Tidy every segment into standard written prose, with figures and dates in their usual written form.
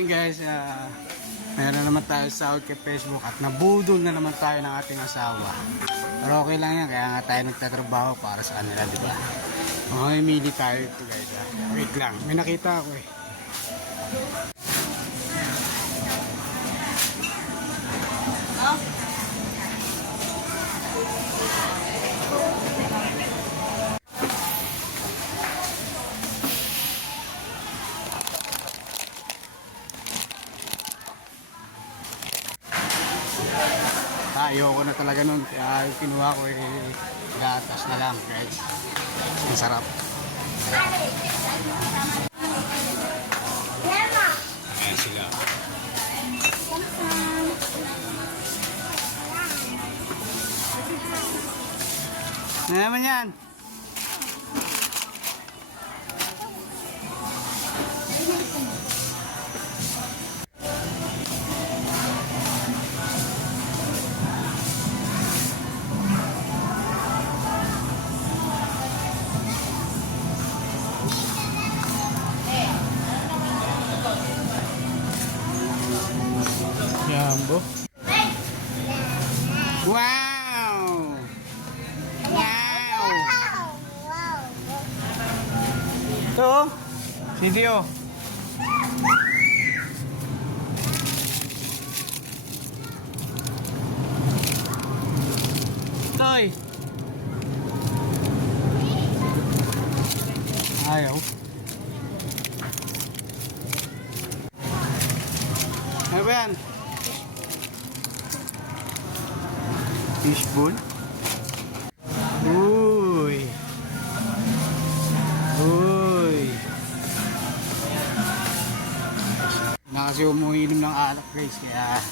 ayun guys, meron naman tayo sa kay Facebook at nabudol na naman tayo ng ating asawa. Pero okay lang yan, kaya nga tayo nagtatrabaho para sa kanila, di ba? Mamimili tayo ito guys. Wait lang, may nakita ako eh. Ayoko na talaga nun, kaya yung kinuha ko gatas na lang guys. Masarap. Ayan sila. Ano naman yan? Jumbo. Wow! Wow! Ito, sige oh. Toy. Ayaw. Ano ba yan? Fishball. Uy. Uy. Na kasi umuinom ng alak guys, kaya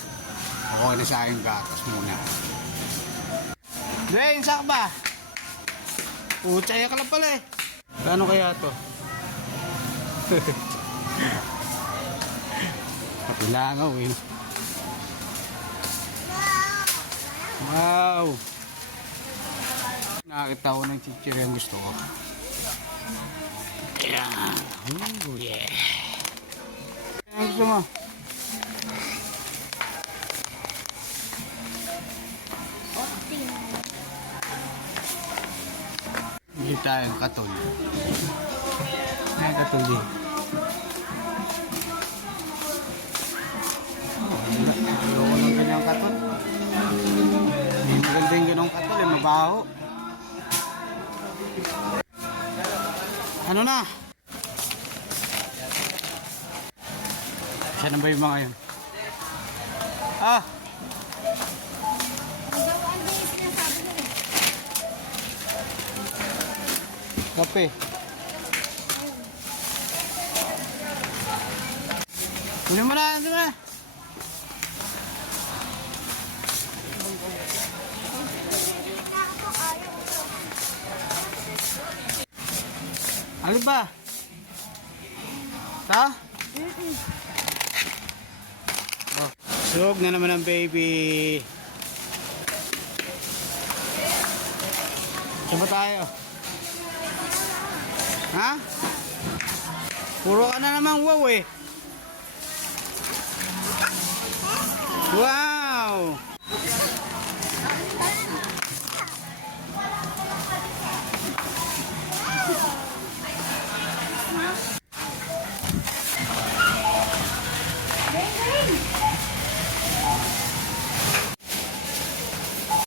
okay na sa akin gatas muna. Dwayne, sak ba? Putsaya ka lang pala eh. Paano kaya to? Kapilangaw eh. Wow! Nakakita ko ng chichiri ang gusto ko. Ayan. Oh yeah. Ano gusto mo? Hindi tayong katol. Ayan katol din. Ayoko ng ganyang katol. Hindi maganda yung ganong katol, mabaho. Ano na? Saan na ba yung mga yun? Ah! Kape. Ano mo na? Ano mo na? Alin ba? Ha? Oh, sug na naman ang baby. Saan ba tayo? Ha? Puro ka na naman wow eh. Wow!